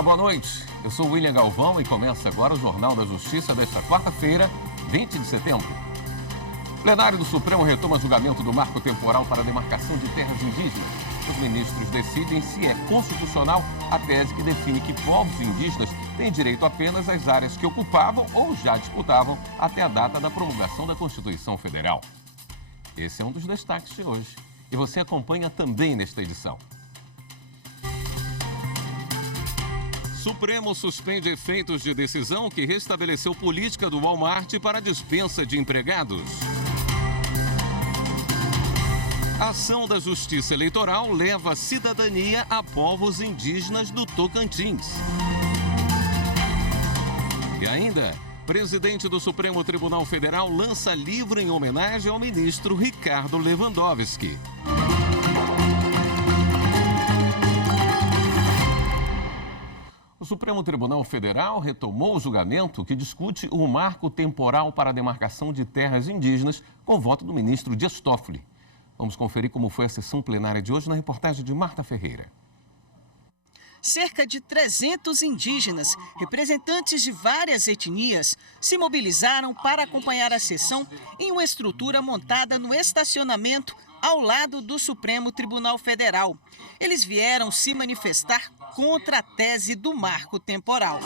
Olá, boa noite. Eu sou William Galvão e começa agora o Jornal da Justiça desta quarta-feira, 20 de setembro. O plenário do Supremo retoma julgamento do marco temporal para a demarcação de terras indígenas. Os ministros decidem se é constitucional a tese que define que povos indígenas têm direito apenas às áreas que ocupavam ou já disputavam até a data da promulgação da Constituição Federal. Esse é um dos destaques de hoje e você acompanha também nesta edição. Supremo suspende efeitos de decisão que restabeleceu política do Walmart para a dispensa de empregados. A ação da Justiça Eleitoral leva cidadania a povos indígenas do Tocantins. E ainda, presidente do Supremo Tribunal Federal lança livro em homenagem ao ministro Ricardo Lewandowski. O Supremo Tribunal Federal retomou o julgamento que discute o marco temporal para a demarcação de terras indígenas com voto do ministro Dias Toffoli. Vamos conferir como foi a sessão plenária de hoje na reportagem de Marta Ferreira. Cerca de 300 indígenas, representantes de várias etnias, se mobilizaram para acompanhar a sessão em uma estrutura montada no estacionamento ao lado do Supremo Tribunal Federal. Eles vieram se manifestar contra a tese do marco temporal.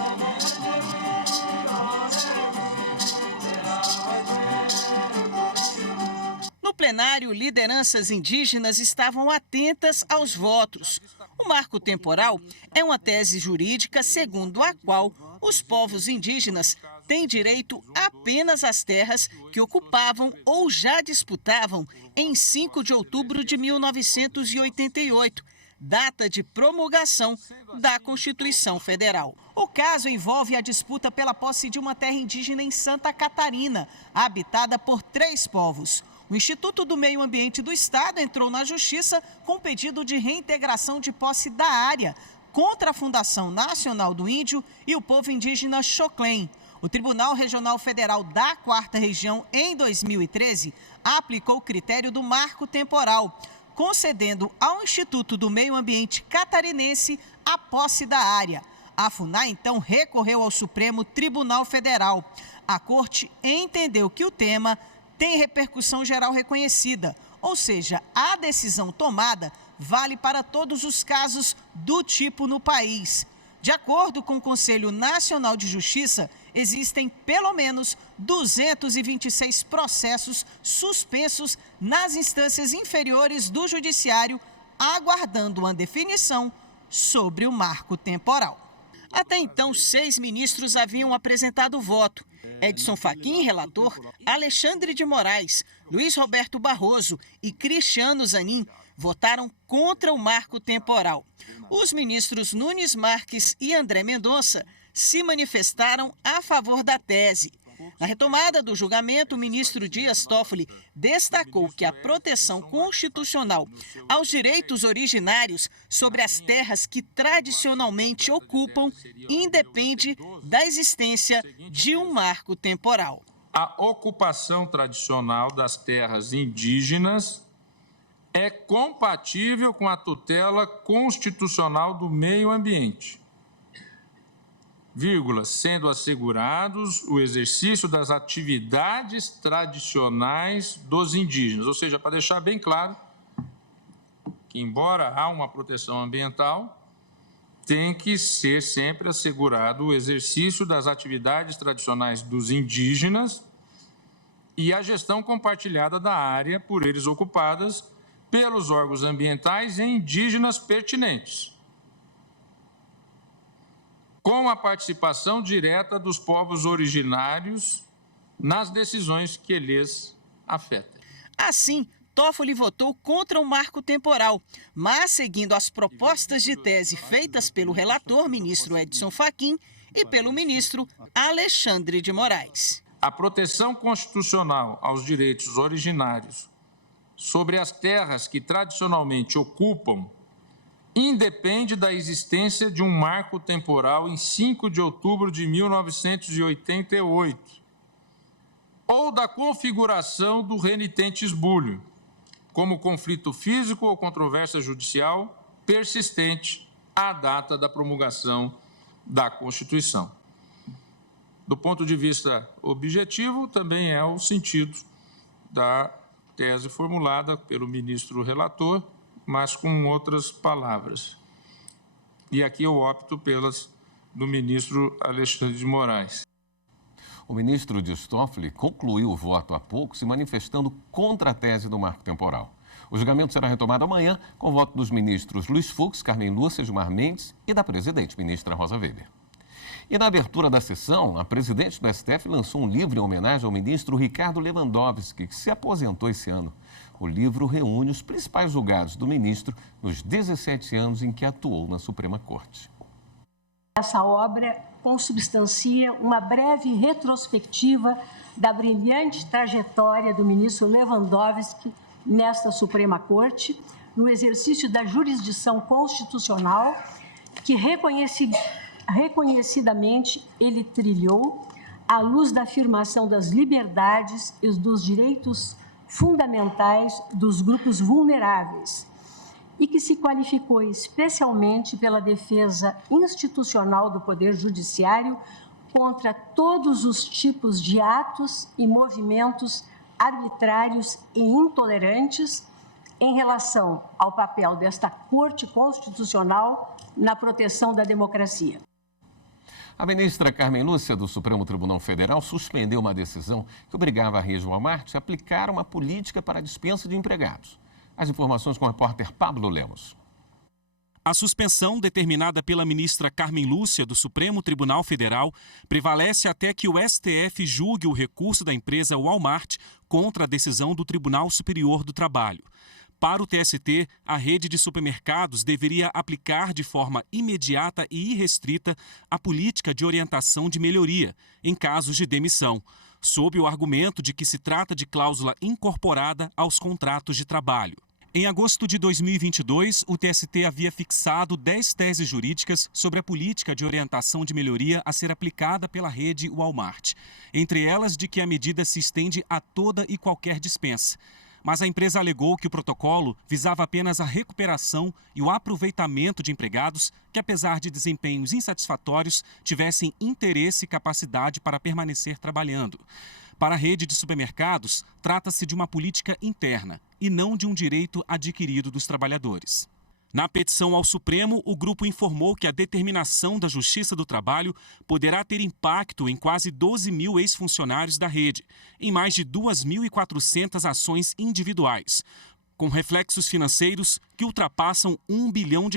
No plenário, lideranças indígenas estavam atentas aos votos. O marco temporal é uma tese jurídica segundo a qual os povos indígenas têm direito apenas às terras que ocupavam ou já disputavam em 5 de outubro de 1988, data de promulgação da Constituição Federal. O caso envolve a disputa pela posse de uma terra indígena em Santa Catarina, habitada por 3 povos. O Instituto do Meio Ambiente do Estado entrou na Justiça com pedido de reintegração de posse da área contra a Fundação Nacional do Índio e o povo indígena Xoclém. O Tribunal Regional Federal da 4ª Região, em 2013, aplicou o critério do marco temporal, concedendo ao Instituto do Meio Ambiente catarinense a posse da área. A FUNAI, então, recorreu ao Supremo Tribunal Federal. A Corte entendeu que o tema tem repercussão geral reconhecida, ou seja, a decisão tomada vale para todos os casos do tipo no país. De acordo com o Conselho Nacional de Justiça, existem pelo menos 226 processos suspensos nas instâncias inferiores do Judiciário, aguardando uma definição sobre o marco temporal. Até então, 6 ministros haviam apresentado voto. Edson Fachin, relator, Alexandre de Moraes, Luiz Roberto Barroso e Cristiano Zanin votaram contra o marco temporal. Os ministros Nunes Marques e André Mendonça se manifestaram a favor da tese. Na retomada do julgamento, o ministro Dias Toffoli destacou que a proteção constitucional aos direitos originários sobre as terras que tradicionalmente ocupam independe da existência de um marco temporal. A ocupação tradicional das terras indígenas é compatível com a tutela constitucional do meio ambiente, sendo assegurados o exercício das atividades tradicionais dos indígenas. Ou seja, para deixar bem claro que, embora há uma proteção ambiental, tem que ser sempre assegurado o exercício das atividades tradicionais dos indígenas e a gestão compartilhada da área por eles ocupadas pelos órgãos ambientais e indígenas pertinentes, com a participação direta dos povos originários nas decisões que lhes afetam. Assim, Toffoli votou contra o marco temporal, mas seguindo as propostas de tese feitas pelo relator, ministro Edson Fachin, e pelo ministro Alexandre de Moraes. A proteção constitucional aos direitos originários sobre as terras que tradicionalmente ocupam independe da existência de um marco temporal em 5 de outubro de 1988 ou da configuração do renitente esbulho, como conflito físico ou controvérsia judicial persistente à data da promulgação da Constituição. Do ponto de vista objetivo, também é o sentido da tese formulada pelo ministro relator, mas com outras palavras. E aqui eu opto pelas do ministro Alexandre de Moraes. O ministro Dias Toffoli concluiu o voto há pouco, se manifestando contra a tese do marco temporal. O julgamento será retomado amanhã com o voto dos ministros Luiz Fux, Carmen Lúcia, Gilmar Mendes e da presidente, ministra Rosa Weber. E na abertura da sessão, a presidente do STF lançou um livro em homenagem ao ministro Ricardo Lewandowski, que se aposentou esse ano. O livro reúne os principais julgados do ministro nos 17 anos em que atuou na Suprema Corte. Essa obra consubstancia uma breve retrospectiva da brilhante trajetória do ministro Lewandowski nesta Suprema Corte, no exercício da jurisdição constitucional que reconhecidamente ele trilhou à luz da afirmação das liberdades e dos direitos fundamentais dos grupos vulneráveis e que se qualificou especialmente pela defesa institucional do Poder Judiciário contra todos os tipos de atos e movimentos arbitrários e intolerantes em relação ao papel desta Corte Constitucional na proteção da democracia. A ministra Carmen Lúcia, do Supremo Tribunal Federal, suspendeu uma decisão que obrigava a rede Walmart a aplicar uma política para a dispensa de empregados. As informações com o repórter Pablo Lemos. A suspensão, determinada pela ministra Carmen Lúcia, do Supremo Tribunal Federal, prevalece até que o STF julgue o recurso da empresa Walmart contra a decisão do Tribunal Superior do Trabalho. Para o TST, a rede de supermercados deveria aplicar de forma imediata e irrestrita a política de orientação de melhoria, em casos de demissão, sob o argumento de que se trata de cláusula incorporada aos contratos de trabalho. Em agosto de 2022, o TST havia fixado 10 teses jurídicas sobre a política de orientação de melhoria a ser aplicada pela rede Walmart, entre elas de que a medida se estende a toda e qualquer dispensa. Mas a empresa alegou que o protocolo visava apenas a recuperação e o aproveitamento de empregados que, apesar de desempenhos insatisfatórios, tivessem interesse e capacidade para permanecer trabalhando. Para a rede de supermercados, trata-se de uma política interna e não de um direito adquirido dos trabalhadores. Na petição ao Supremo, o grupo informou que a determinação da Justiça do Trabalho poderá ter impacto em quase 12 mil ex-funcionários da rede, em mais de 2.400 ações individuais, com reflexos financeiros que ultrapassam R$1 bilhão.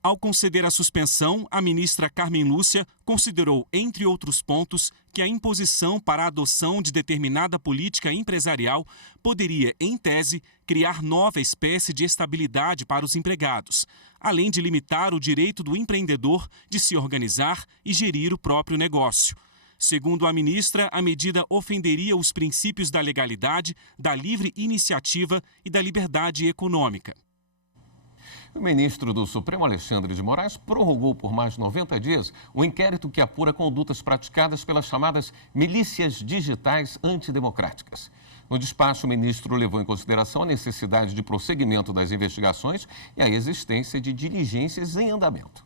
Ao conceder a suspensão, a ministra Carmen Lúcia considerou, entre outros pontos, que a imposição para a adoção de determinada política empresarial poderia, em tese, criar nova espécie de estabilidade para os empregados, além de limitar o direito do empreendedor de se organizar e gerir o próprio negócio. Segundo a ministra, a medida ofenderia os princípios da legalidade, da livre iniciativa e da liberdade econômica. O ministro do Supremo, Alexandre de Moraes, prorrogou por mais 90 dias o inquérito que apura condutas praticadas pelas chamadas milícias digitais antidemocráticas. No despacho, o ministro levou em consideração a necessidade de prosseguimento das investigações e a existência de diligências em andamento.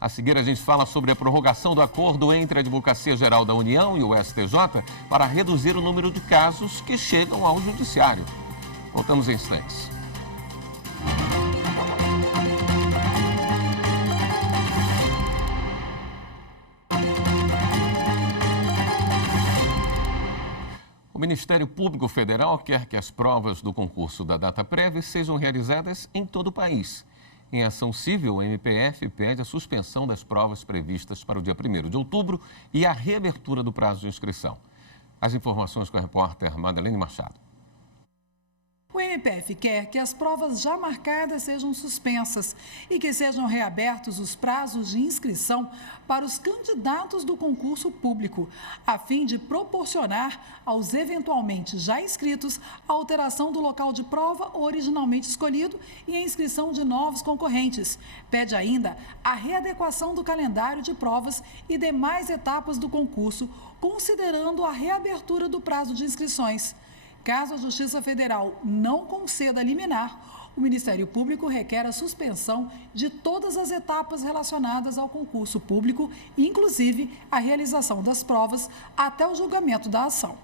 A seguir, a gente fala sobre a prorrogação do acordo entre a Advocacia Geral da União e o STJ para reduzir o número de casos que chegam ao Judiciário. Voltamos em instantes. O Ministério Público Federal quer que as provas do concurso da DataPrev sejam realizadas em todo o país. Em ação civil, o MPF pede a suspensão das provas previstas para o dia 1º de outubro e a reabertura do prazo de inscrição. As informações com a repórter Madalene Machado. O MPF quer que as provas já marcadas sejam suspensas e que sejam reabertos os prazos de inscrição para os candidatos do concurso público, a fim de proporcionar aos eventualmente já inscritos a alteração do local de prova originalmente escolhido e a inscrição de novos concorrentes. Pede ainda a readequação do calendário de provas e demais etapas do concurso, considerando a reabertura do prazo de inscrições. Caso a Justiça Federal não conceda a liminar, o Ministério Público requer a suspensão de todas as etapas relacionadas ao concurso público, inclusive a realização das provas até o julgamento da ação.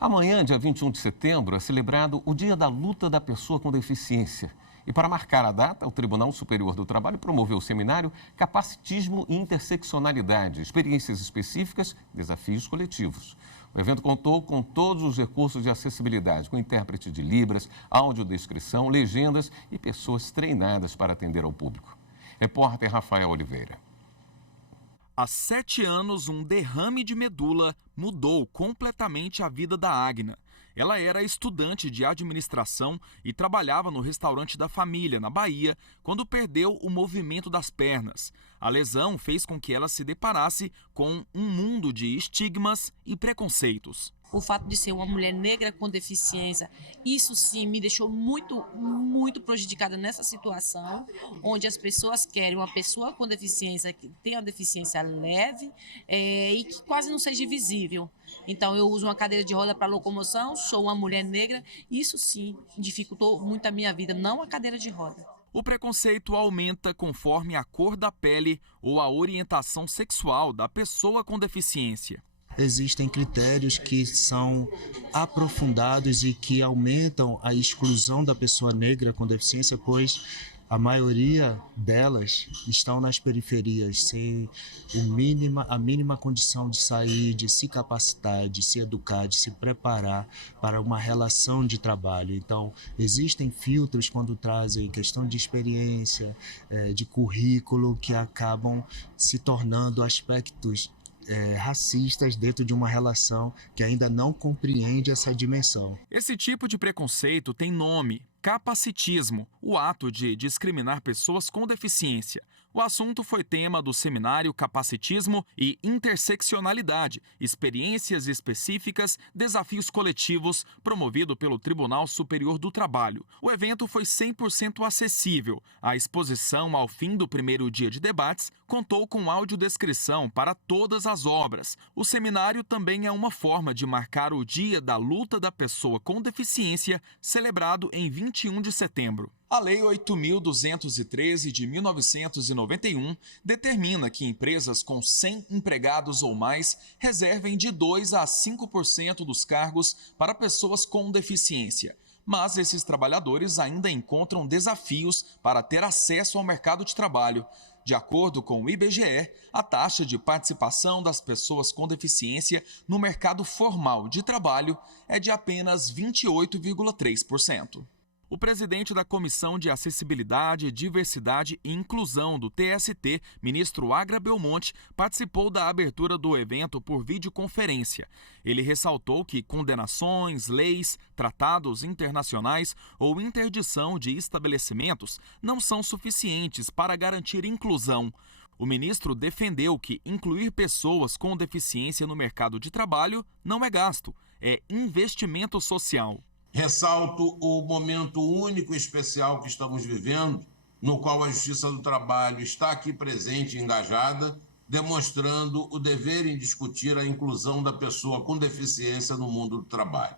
Amanhã, dia 21 de setembro, é celebrado o Dia da Luta da Pessoa com Deficiência. E para marcar a data, o Tribunal Superior do Trabalho promoveu o seminário Capacitismo e Interseccionalidade, experiências específicas, desafios coletivos. O evento contou com todos os recursos de acessibilidade, com intérprete de Libras, audiodescrição, legendas e pessoas treinadas para atender ao público. Repórter Rafael Oliveira. Há 7 anos, um derrame de medula mudou completamente a vida da Agna. Ela era estudante de administração e trabalhava no restaurante da família, na Bahia, quando perdeu o movimento das pernas. A lesão fez com que ela se deparasse com um mundo de estigmas e preconceitos. O fato de ser uma mulher negra com deficiência, isso sim me deixou muito prejudicada nessa situação, onde as pessoas querem uma pessoa com deficiência que tenha uma deficiência leve e que quase não seja visível. Então eu uso uma cadeira de roda para locomoção, sou uma mulher negra, isso sim dificultou muito a minha vida, não a cadeira de roda. O preconceito aumenta conforme a cor da pele ou a orientação sexual da pessoa com deficiência. Existem critérios que são aprofundados e que aumentam a exclusão da pessoa negra com deficiência, pois a maioria delas estão nas periferias, sem a mínima condição de sair, de se capacitar, de se educar, de se preparar para uma relação de trabalho. Então, existem filtros quando trazem questão de experiência, de currículo, que acabam se tornando aspectos racistas dentro de uma relação que ainda não compreende essa dimensão. Esse tipo de preconceito tem nome: capacitismo, o ato de discriminar pessoas com deficiência. O assunto foi tema do seminário Capacitismo e Interseccionalidade, experiências específicas, desafios coletivos, promovido pelo Tribunal Superior do Trabalho. O evento foi 100% acessível. A exposição, ao fim do primeiro dia de debates, contou com audiodescrição para todas as obras. O seminário também é uma forma de marcar o Dia da Luta da Pessoa com Deficiência, celebrado em 21 de setembro. A Lei 8.213 de 1991 determina que empresas com 100 empregados ou mais reservem de 2% a 5% dos cargos para pessoas com deficiência. Mas esses trabalhadores ainda encontram desafios para ter acesso ao mercado de trabalho. De acordo com o IBGE, a taxa de participação das pessoas com deficiência no mercado formal de trabalho é de apenas 28,3%. O presidente da Comissão de Acessibilidade, Diversidade e Inclusão do TST, ministro Agra Belmonte, participou da abertura do evento por videoconferência. Ele ressaltou que condenações, leis, tratados internacionais ou interdição de estabelecimentos não são suficientes para garantir inclusão. O ministro defendeu que incluir pessoas com deficiência no mercado de trabalho não é gasto, é investimento social. Ressalto o momento único e especial que estamos vivendo, no qual a Justiça do Trabalho está aqui presente e engajada, demonstrando o dever em discutir a inclusão da pessoa com deficiência no mundo do trabalho.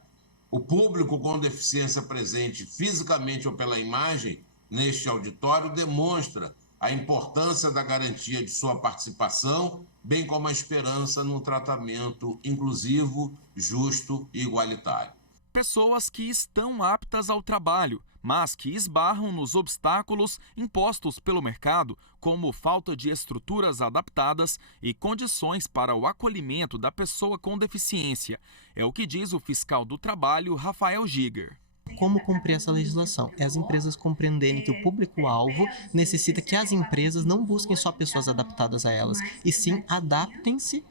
O público com deficiência presente fisicamente ou pela imagem neste auditório demonstra a importância da garantia de sua participação, bem como a esperança num tratamento inclusivo, justo e igualitário. Pessoas que estão aptas ao trabalho, mas que esbarram nos obstáculos impostos pelo mercado, como falta de estruturas adaptadas e condições para o acolhimento da pessoa com deficiência. É o que diz o fiscal do trabalho, Rafael Giger. Como cumprir essa legislação? É as empresas compreenderem que o público-alvo necessita que as empresas não busquem só pessoas adaptadas a elas, e sim adaptem-se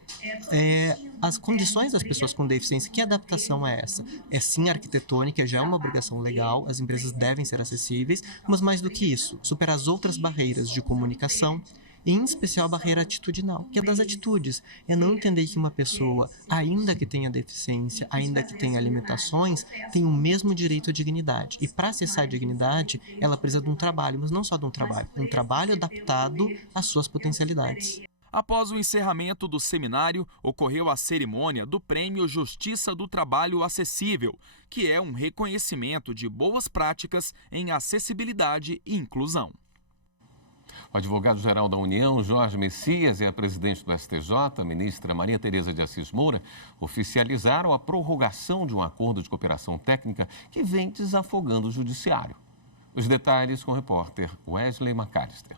às condições das pessoas com deficiência. Que adaptação é essa? É sim arquitetônica, já é uma obrigação legal, as empresas devem ser acessíveis, mas mais do que isso, superar as outras barreiras de comunicação, em especial a barreira atitudinal, que é das atitudes. É não entender que uma pessoa, ainda que tenha deficiência, ainda que tenha limitações, tem o mesmo direito à dignidade. E para acessar a dignidade, ela precisa de um trabalho, mas não só de um trabalho adaptado às suas potencialidades. Após o encerramento do seminário, ocorreu a cerimônia do Prêmio Justiça do Trabalho Acessível, que é um reconhecimento de boas práticas em acessibilidade e inclusão. O advogado-geral da União, Jorge Messias, e a presidente do STJ, a ministra Maria Tereza de Assis Moura, oficializaram a prorrogação de um acordo de cooperação técnica que vem desafogando o judiciário. Os detalhes com o repórter Wesley McAllister.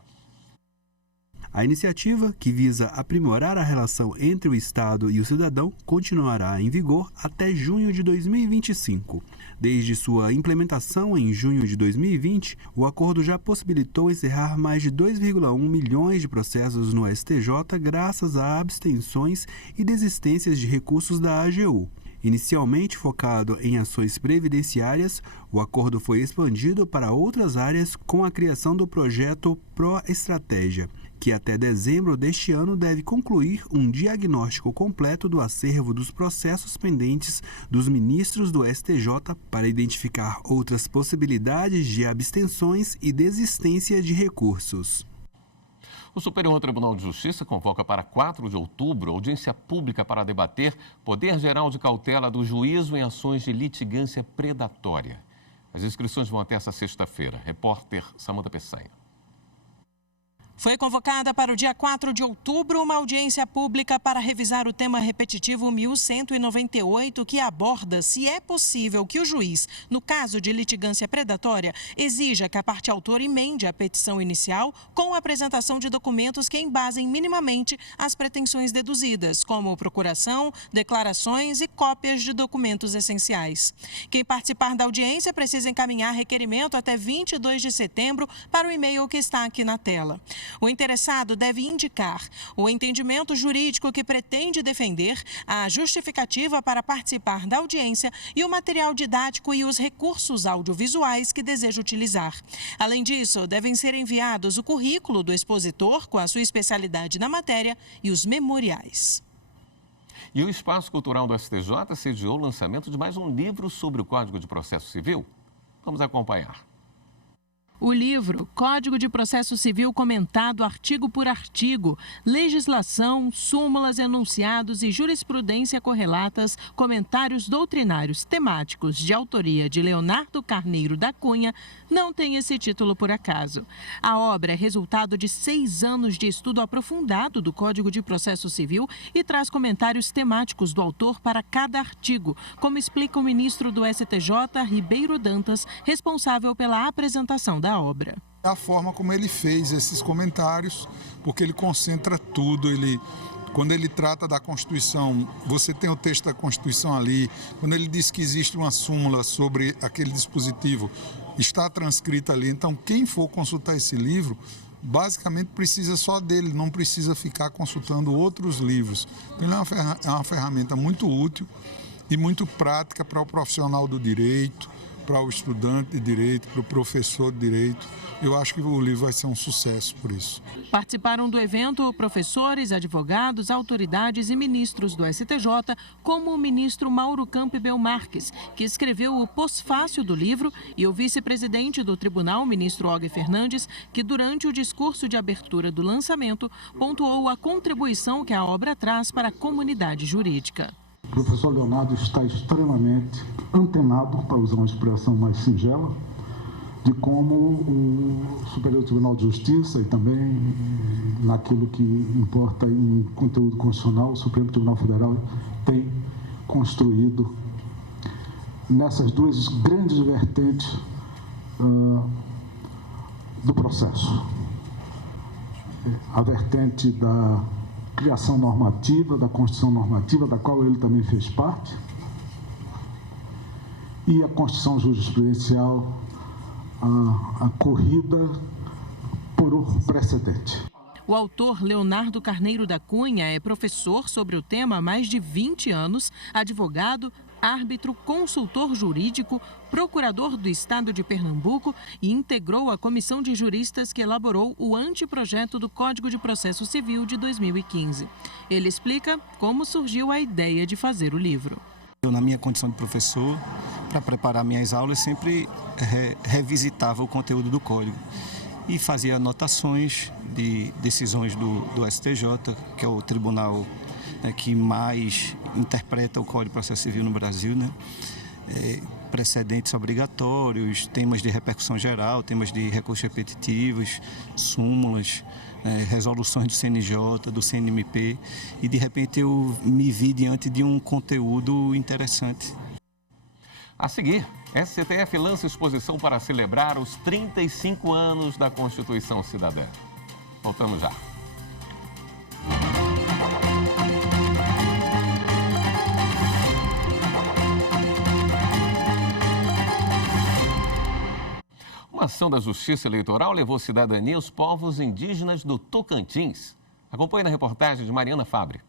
A iniciativa, que visa aprimorar a relação entre o Estado e o cidadão, continuará em vigor até junho de 2025. Desde sua implementação em junho de 2020, o acordo já possibilitou encerrar mais de 2,1 milhões de processos no STJ graças a abstenções e desistências de recursos da AGU. Inicialmente focado em ações previdenciárias, o acordo foi expandido para outras áreas com a criação do projeto Pro-Estratégia, que até dezembro deste ano deve concluir um diagnóstico completo do acervo dos processos pendentes dos ministros do STJ para identificar outras possibilidades de abstenções e desistência de recursos. O Superior Tribunal de Justiça convoca para 4 de outubro audiência pública para debater poder geral de cautela do juízo em ações de litigância predatória. As inscrições vão até essa sexta-feira. Repórter Samanta Peçanha. Foi convocada para o dia 4 de outubro uma audiência pública para revisar o tema repetitivo 1198, que aborda se é possível que o juiz, no caso de litigância predatória, exija que a parte autora emende a petição inicial com a apresentação de documentos que embasem minimamente as pretensões deduzidas, como procuração, declarações e cópias de documentos essenciais. Quem participar da audiência precisa encaminhar requerimento até 22 de setembro para o e-mail que está aqui na tela. O interessado deve indicar o entendimento jurídico que pretende defender, a justificativa para participar da audiência e o material didático e os recursos audiovisuais que deseja utilizar. Além disso, devem ser enviados o currículo do expositor com a sua especialidade na matéria e os memoriais. E o Espaço Cultural do STJ sediou o lançamento de mais um livro sobre o Código de Processo Civil. Vamos acompanhar. O livro Código de Processo Civil comentado artigo por artigo, legislação, súmulas, enunciados e jurisprudência correlatas, comentários doutrinários temáticos de autoria de Leonardo Carneiro da Cunha, não tem esse título por acaso. A obra é resultado de 6 anos de estudo aprofundado do Código de Processo Civil e traz comentários temáticos do autor para cada artigo, como explica o ministro do STJ, Ribeiro Dantas, responsável pela apresentação da obra. A forma como ele fez esses comentários, porque ele concentra tudo, quando ele trata da Constituição, você tem o texto da Constituição ali, quando ele diz que existe uma súmula sobre aquele dispositivo, está transcrita ali. Então, quem for consultar esse livro, basicamente precisa só dele, não precisa ficar consultando outros livros. Ele é uma ferramenta muito útil e muito prática para o profissional do direito, para o estudante de direito, para o professor de direito. Eu acho que o livro vai ser um sucesso por isso. Participaram do evento professores, advogados, autoridades e ministros do STJ, como o ministro Mauro Campbell Marques, que escreveu o pós-fácio do livro, e o vice-presidente do tribunal, ministro Og Fernandes, que durante o discurso de abertura do lançamento pontuou a contribuição que a obra traz para a comunidade jurídica. O professor Leonardo está extremamente antenado, para usar uma expressão mais singela, de como o Superior Tribunal de Justiça e também naquilo que importa em conteúdo constitucional, o Supremo Tribunal Federal tem construído nessas duas grandes vertentes do processo. A vertente da criação normativa, da Constituição normativa, da qual ele também fez parte, e a Constituição jurisprudencial, a corrida por um precedente. O autor Leonardo Carneiro da Cunha é professor sobre o tema há mais de 20 anos, advogado, árbitro, consultor jurídico, procurador do Estado de Pernambuco e integrou a comissão de juristas que elaborou o anteprojeto do Código de Processo Civil de 2015. Ele explica como surgiu a ideia de fazer o livro. Eu, na minha condição de professor, para preparar minhas aulas, sempre revisitava o conteúdo do Código. e fazia anotações de decisões do STJ, que é o tribunal, né, que mais interpreta o Código de Processo Civil no Brasil, né? Precedentes obrigatórios, temas de repercussão geral, temas de recursos repetitivos, súmulas, resoluções do CNJ, do CNMP, e de repente eu me vi diante de um conteúdo interessante. A seguir, STF lança exposição para celebrar os 35 anos da Constituição Cidadã. Voltamos já. Uma ação da Justiça Eleitoral levou cidadania aos povos indígenas do Tocantins. Acompanhe na reportagem de Mariana Fabre.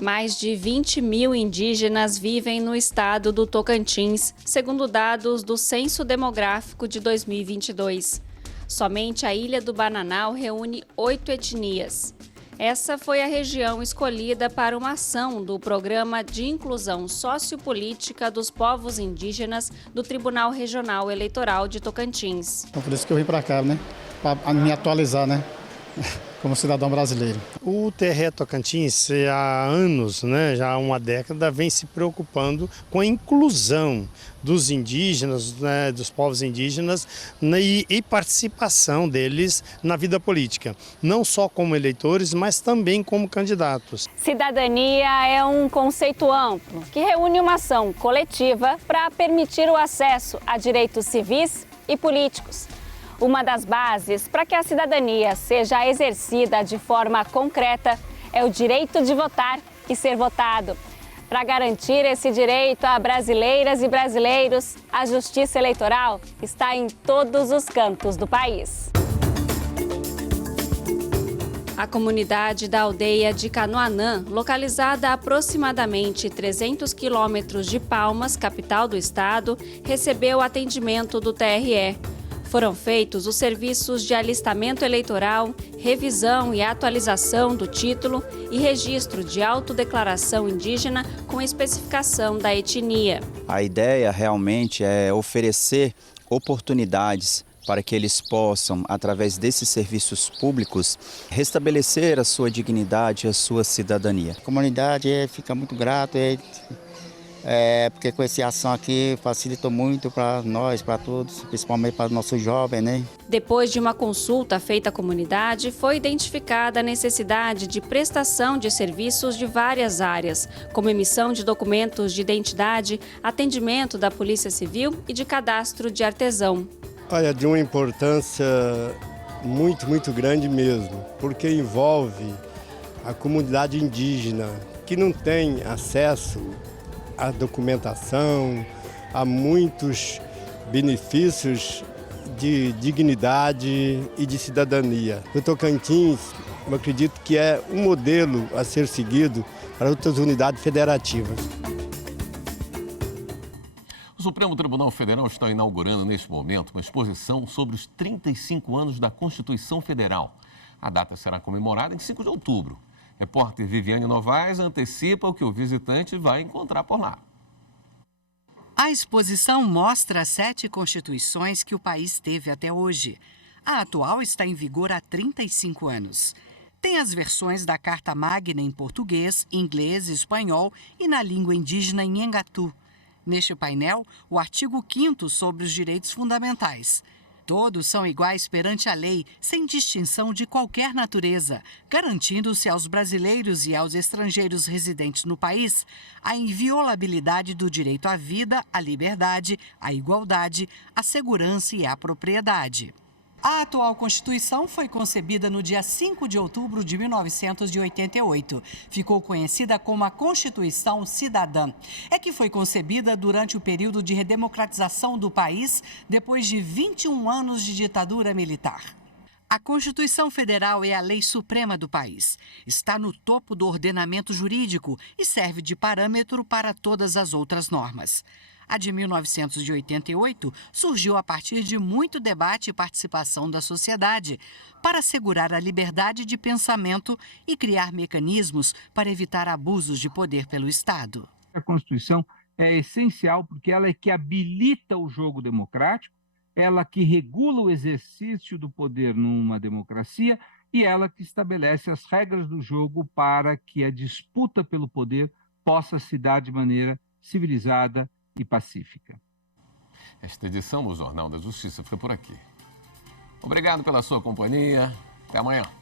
Mais de 20 mil indígenas vivem no estado do Tocantins, segundo dados do Censo Demográfico de 2022. Somente a Ilha do Bananal reúne 8 etnias. Essa foi a região escolhida para uma ação do Programa de Inclusão Sociopolítica dos Povos Indígenas do Tribunal Regional Eleitoral de Tocantins. Então, por isso que eu vim para cá, né? Para me atualizar, né? Como cidadão brasileiro. O TRE Tocantins, há anos, né, já há uma década, vem se preocupando com a inclusão dos indígenas, né, dos povos indígenas, né, e participação deles na vida política, não só como eleitores, mas também como candidatos. Cidadania é um conceito amplo que reúne uma ação coletiva para permitir o acesso a direitos civis e políticos. Uma das bases para que a cidadania seja exercida de forma concreta é o direito de votar e ser votado. Para garantir esse direito a brasileiras e brasileiros, a Justiça Eleitoral está em todos os cantos do país. A comunidade da aldeia de Canoanã, localizada a aproximadamente 300 quilômetros de Palmas, capital do estado, recebeu atendimento do TRE. Foram feitos os serviços de alistamento eleitoral, revisão e atualização do título e registro de autodeclaração indígena com especificação da etnia. A ideia realmente é oferecer oportunidades para que eles possam, através desses serviços públicos, restabelecer a sua dignidade e a sua cidadania. A comunidade fica muito grata, porque com essa ação aqui facilitou muito para nós, para todos, principalmente para os nossos jovens, né? Depois de uma consulta feita à comunidade, foi identificada a necessidade de prestação de serviços de várias áreas, como emissão de documentos de identidade, atendimento da Polícia Civil e de cadastro de artesão. Olha, de uma importância muito grande mesmo, porque envolve a comunidade indígena, que não tem acesso a documentação, há muitos benefícios de dignidade e de cidadania. O Tocantins, eu acredito que é um modelo a ser seguido para outras unidades federativas. O Supremo Tribunal Federal está inaugurando neste momento uma exposição sobre os 35 anos da Constituição Federal. A data será comemorada em 5 de outubro. Repórter Viviane Novaes antecipa o que o visitante vai encontrar por lá. A exposição mostra as 7 constituições que o país teve até hoje. A atual está em vigor há 35 anos. Tem as versões da Carta Magna em português, inglês, espanhol e na língua indígena Nhangatu. Neste painel, o artigo 5º sobre os direitos fundamentais. Todos são iguais perante a lei, sem distinção de qualquer natureza, garantindo-se aos brasileiros e aos estrangeiros residentes no país a inviolabilidade do direito à vida, à liberdade, à igualdade, à segurança e à propriedade. A atual Constituição foi concebida no dia 5 de outubro de 1988. Ficou conhecida como a Constituição Cidadã. É que foi concebida durante o período de redemocratização do país, depois de 21 anos de ditadura militar. A Constituição Federal é a lei suprema do país. Está no topo do ordenamento jurídico e serve de parâmetro para todas as outras normas. A de 1988 surgiu a partir de muito debate e participação da sociedade para assegurar a liberdade de pensamento e criar mecanismos para evitar abusos de poder pelo Estado. A Constituição é essencial porque ela é que habilita o jogo democrático, ela que regula o exercício do poder numa democracia e ela que estabelece as regras do jogo para que a disputa pelo poder possa se dar de maneira civilizada e pacífica. Esta edição do Jornal da Justiça fica por aqui. Obrigado pela sua companhia. Até amanhã.